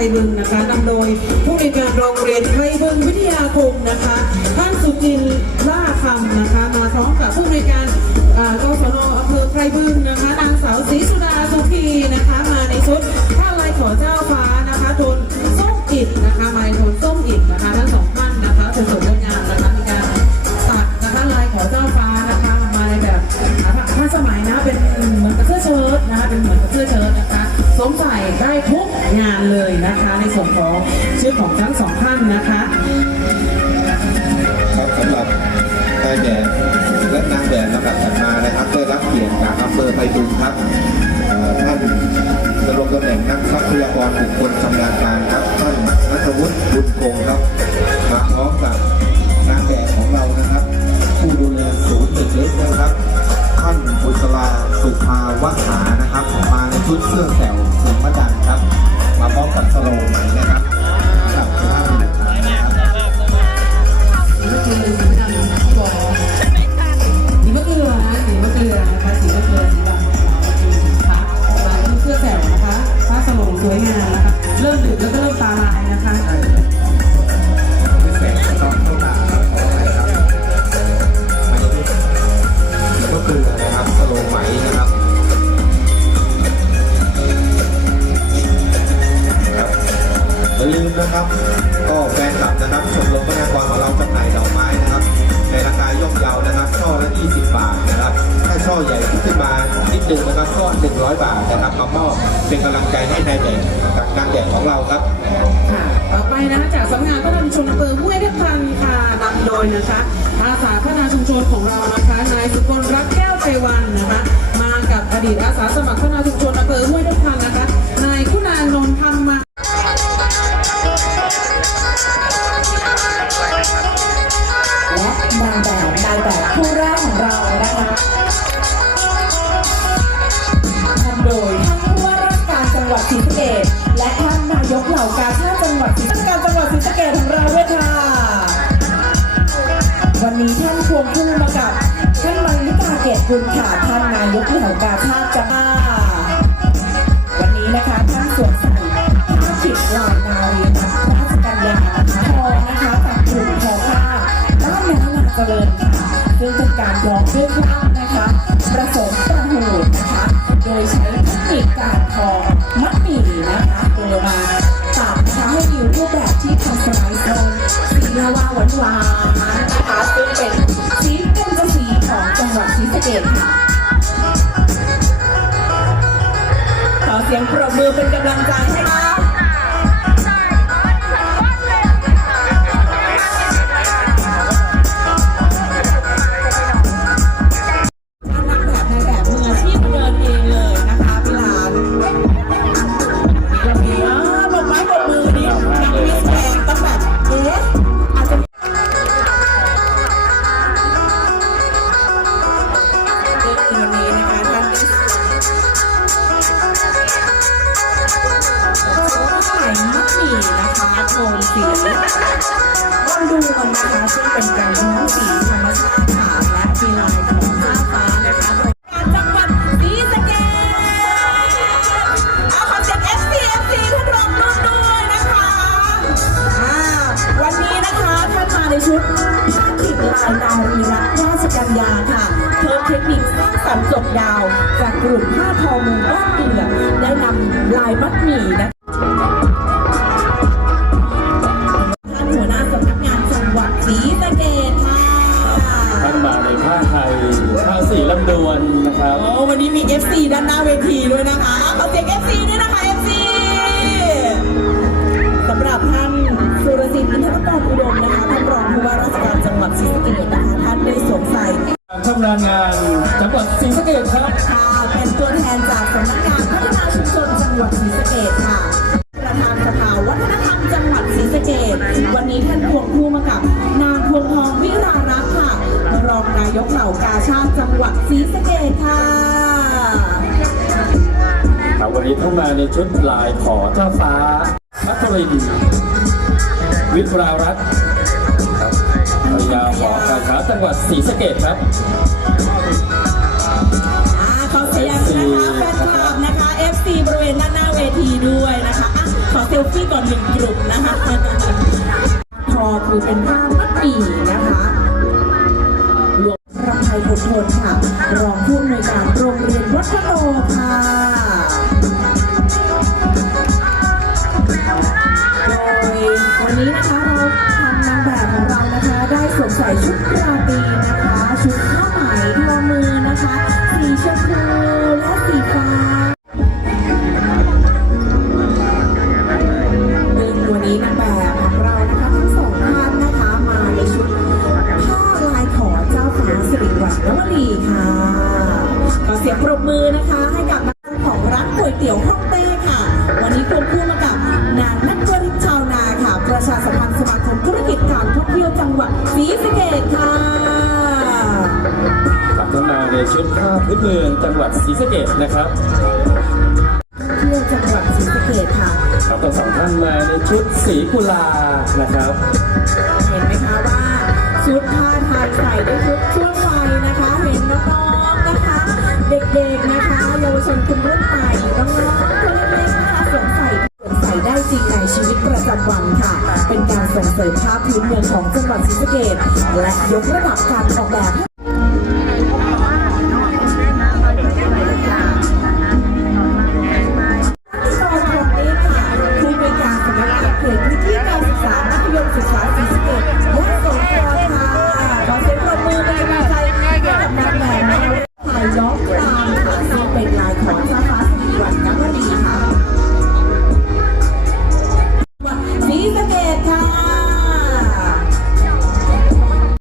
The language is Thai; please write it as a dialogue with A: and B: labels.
A: รบึงนะคะนำโดยผู้ในวยการโรงเรียนไทรบึงวิทยาคมนะคะ ท่านสุจินล่าคำนะคะ มาพร้อมกับผู้ในวยการกศนอำเภอไทรบึงนะคะนางสาวศรีสุดาสุขีนะคะ มาในชุดผ้าลายขอเจ้าฟ้านะคะโทนส้มอิฐนะคะมาในโทนส้มอิฐนะคะทั้งสองท่านนะคะสวยๆงดงามนะคะมีการตัดนะคะลายขอเจ้าฟ้านะคะมาในแบบผ้าสมัยนะเป็นเหมือนกับเสื้อเชิ้ตนะคะเป็นเหมือนกับเสื้อเชิ้ตนะคะ สวมใส่ได้ทุกงานเลยนะคะ ในส่วนของชื่อของทั้งสองท่านนะคะ
B: ครับสำหรับนายแบบและนางแบบลำดับถัดมานะครับได้รับเกียรติจากอำเภอไพบุญครับท่านดำรงตำแหน่งนักทรัพยากรบุคคลชำนาญการครับท่านนัทวุฒิบุญคงครับมาพร้อมกับ มนะครับ ก็
A: แฟ
B: นคลับนะครับชมรมพนักงานของเราจำหน่ายดอกไม้นะครับ ในราคาย่อมเยานะครับช่อละ 20 บาทนะครับ ถ้าช่อใหญ่ขึ้นมานิดนึงนะครับก็ 100 บาทนะครับมามอบเป็นกำลังใจให้นายแบบกับนางแบบของเราครับ
A: ค่ะต่อไปนะคะจากสำนักงานพัฒนาชุมชนอำเภอห้วยทับทันค่ะนำโดยนะคะ อาสาพัฒนาชุมชนของเรานะคะ นายสุกลรักแก้วเทวันนะคะ มากับอดีตอาสาสมัครพัฒนาชุมชน วันนี้ท่า
C: นควงคู่มากับท่านมังลิกาเกตกุลค่ะท่านนายกเหล่ากาชาติจังวัดวันนี้นะคะท่านสวมใส่ผ้าขิดลายนารีรัตนราชกัญญาคะทองนะคะจากกลุ่มทอผ้าด้านน้ำนาเจริญค่ะซึ่งเป็นการย้อมด้วยกล้ามนะคะประสมประหูนะคะ โดยใช้เทคนิคการทอมัดหมี่นะคะโดยมาตัดนะคะให้มีรูปแบบที่ทันสมัยโซนสีนาวาหวาน รีสะเกษค่ะขอเสียงปรบมือเป็นกำลังใจให้ ดูมันนะคะซึ่งเป็นการย้อมสีธรรมชาติค่ะและมีลายของฟ้าฟ้านะคะการจังหวัดศรีสะเกษเอาขอเสียง FC FC ท่านรองรุ่นด้วยนะคะอ่าวันนี้นะคะท่านมาในชุดผ้าขิดลายนารีรัตนราชกัญญาค่ะเพิ่มเทคนิคสร้างสรรค์จบดาว จากกลุ่มผ้าทอมือบ้านเดือได้นำลายมัดหมี่นะท่า โอ้วันนี้มี FC ด้านหน้าเวทีด้วยนะคะขอเสียง FC ด้วยนะคะ FC สำหรับท่านสุรศิลป์อินทรกรอุดมนะคะท่านรองผู้ว่าราชการจังหวัดศรีสะเกษนะคะท่านได้สวมใส่
D: ชำนาญงานจังหวัดศรีสะเกษครับ
C: ค่ะเป็นตัวแทนจากสำนักงานพัฒนาชุมชนจังหวัดศรีสะเกษค่ะประ ครั
D: บวันนี้ามาในชุดลายขอเจ้าฟ้าพัทรินทร์วิทรารัตน์ภรรยาหอการค้าจังหวัดศรีสะเกษครับ
C: ขอเสียงนะคะแฟนคลับนะคะ FC บริเวณด้านหน้าเวทีด้วยนะคะอะ
A: ขอเซลฟี่ก่อนหนึ่งกลุ่มนะคะ
C: ทอคือเป็นผ้ามัดหมี่นะคะหลวงรำไพพุทธนค่ะ รองผู้อำนวยการโรงเรียนวัดพระโตค่ะ นี้นะคะเราทำนางแบบของเรานะคะ ได้สวมใส่ชุดราตรีนะคะ ชุดผ้าไหมทอมือนะคะ
D: ผ้าพื้นเมืองจังหวัดศรีสะเกษนะครับ
C: เที่ยวจังหวัดศรีสะเกษค่ะ
D: ครับทั้งสองท่านมาในชุดสีกุลานะครับ
C: เห็นไหมคะว่าชุดผ้าไทยใส่ได้ทุกช่วงวัยนะคะ เห็นน้องๆนะคะ เด็กๆนะคะเยาวชนคนรุ่นใหม่น้องๆตัวเล็กๆนะคะสวมใส่สวมใส่ได้จริงในชีวิตประจำวันค่ะ เป็นการส่งเสริมภาพพื้นเมืองของจังหวัดศรีสะเกษและยกระดับการออกแบบให้